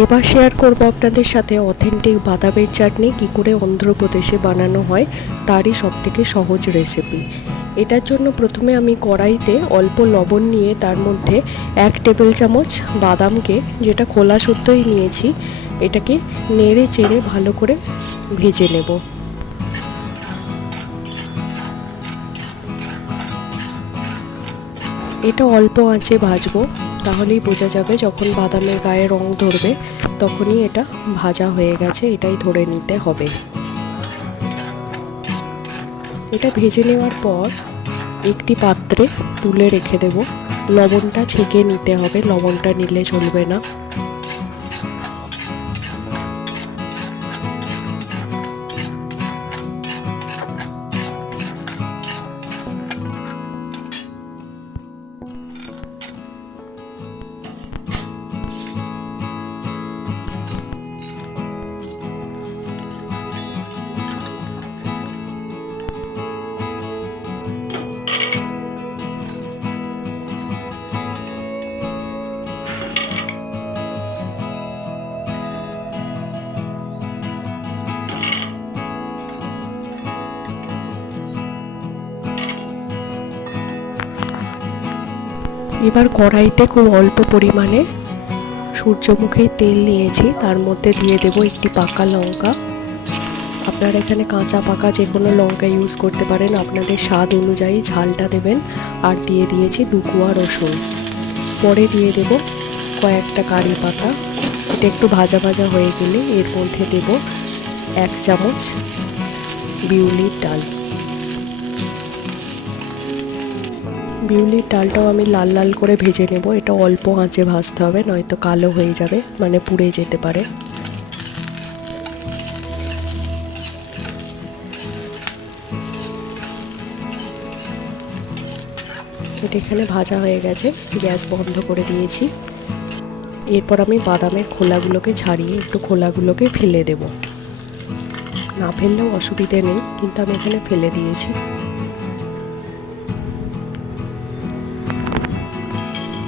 এবার শেয়ার করব আপনাদের সাথে অথেন্টিক বাদামের চাটনি কি করে অন্ধ্রপ্রদেশে বানানো হয়, তারই সবথেকে সহজ রেসিপি এটার জন্য প্রথমে আমি কড়াইতে অল্প লবণ নিয়ে তার মধ্যে এক টেবিল চামচ বাদামকে, যেটা খোলা সত্যই নিয়েছি, এটাকে নেড়ে চেড়ে ভালো করে ভেজে নেব। এটা অল্প আঁচে ভাজবো। তাহলেই বোঝা যাবে যখন বাদামের গায়ে রং ধরবে, তখনই এটা ভাজা হয়ে গেছে, এটাই ধরে নিতে হবে। এটা ভেজে নেওয়ার পর একটি পাত্রে তুলে রেখে দেব। লবণটা ছেঁকে নিতে হবে, লবণটা নিলে চলবে না। এবার কড়াইতে খুব অল্প পরিমাণে সূর্যমুখী তেল নিয়েছি। তার মধ্যে দিয়ে দেব একটি পাকা লঙ্কা। আপনারা এখানে কাঁচা, পাকা যে কোনো লঙ্কা ইউজ করতে পারেন। আপনাদের স্বাদ অনুযায়ী ঝালটা দেবেন। আর দিয়ে দিয়েছি দুকুয়া রসুন। পরে দিয়ে দেব কয়েকটা কারি পাতা। এটা একটু ভাজা ভাজা হয়ে গেলে এর মধ্যে দেব এক চামচ বিউলির ডাল। বিউলির ডালটাও আমি লাল লাল করে ভেজে নেব। এটা অল্প আঁচে ভাজতে হবে, নয়তো কালো হয়ে যাবে মানে পুড়ে যেতে পারে। এটা এখানে ভাজা হয়ে গেছে, গ্যাস বন্ধ করে দিয়েছি। এরপর আমি বাদামের খোলাগুলোকে ছাড়িয়ে একটু খোলাগুলোকে ফেলে দেব। না ফেললেও অসুবিধে নেই, কিন্তু আমি এখানে ফেলে দিয়েছি।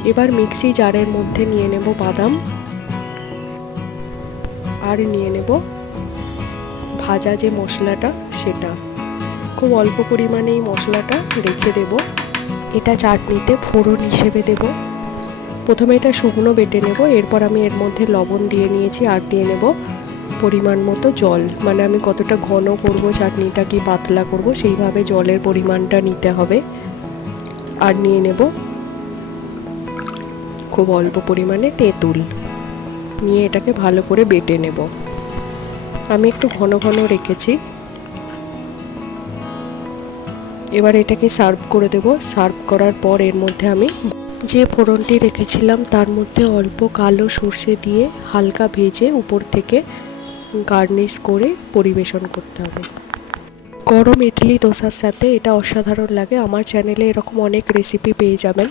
এবার মিক্সি জারের মধ্যে নিয়ে নেব বাদাম আর নিয়ে নেব ভাজা যে মশলাটা সেটা। খুব অল্প পরিমাণে এই মশলাটা রেখে দেব। এটা চাটনিতে ফোড়ন হিসেবে দেব। প্রথমে এটা শুকনো বেটে নেব, এরপর আমি এর মধ্যে লবণ দিয়ে নিয়েছি আর দিয়ে নেব পরিমাণ মতো জল। মানে আমি কতটা ঘন করব চাটনিটা কি পাতলা করব, সেইভাবে জলের পরিমাণটা নিতে হবে। আর নিয়ে নেব খুব অল্প পরিমাণে তেঁতুল। নিয়ে এটাকে ভালো করে বেটে নেব। আমি একটু ঘন ঘন রেখেছি। এবার এটাকে সার্ভ করে দেব। সার্ভ করার পর এর মধ্যে আমি যে ফোড়নটি রেখেছিলাম তার মধ্যে অল্প কালো সর্ষে দিয়ে হালকা ভেজে উপর থেকে গার্নিশ করে পরিবেশন করতে হবে। গরম ইডলি দোসার সাথে এটা অসাধারণ লাগে। আমার চ্যানেলে এরকম অনেক রেসিপি পেয়ে যাবেন।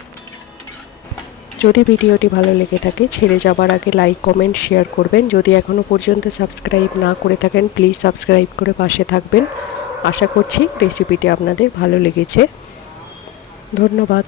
যদি ভিডিওটি ভালো লেগে থাকে, ছেড়ে যাবার আগে লাইক কমেন্ট শেয়ার করবেন। যদি এখনও পর্যন্ত সাবস্ক্রাইব না করে থাকেন প্লিজ সাবস্ক্রাইব করে পাশে থাকবেন। আশা করছি রেসিপিটি আপনাদের ভালো লেগেছে। ধন্যবাদ।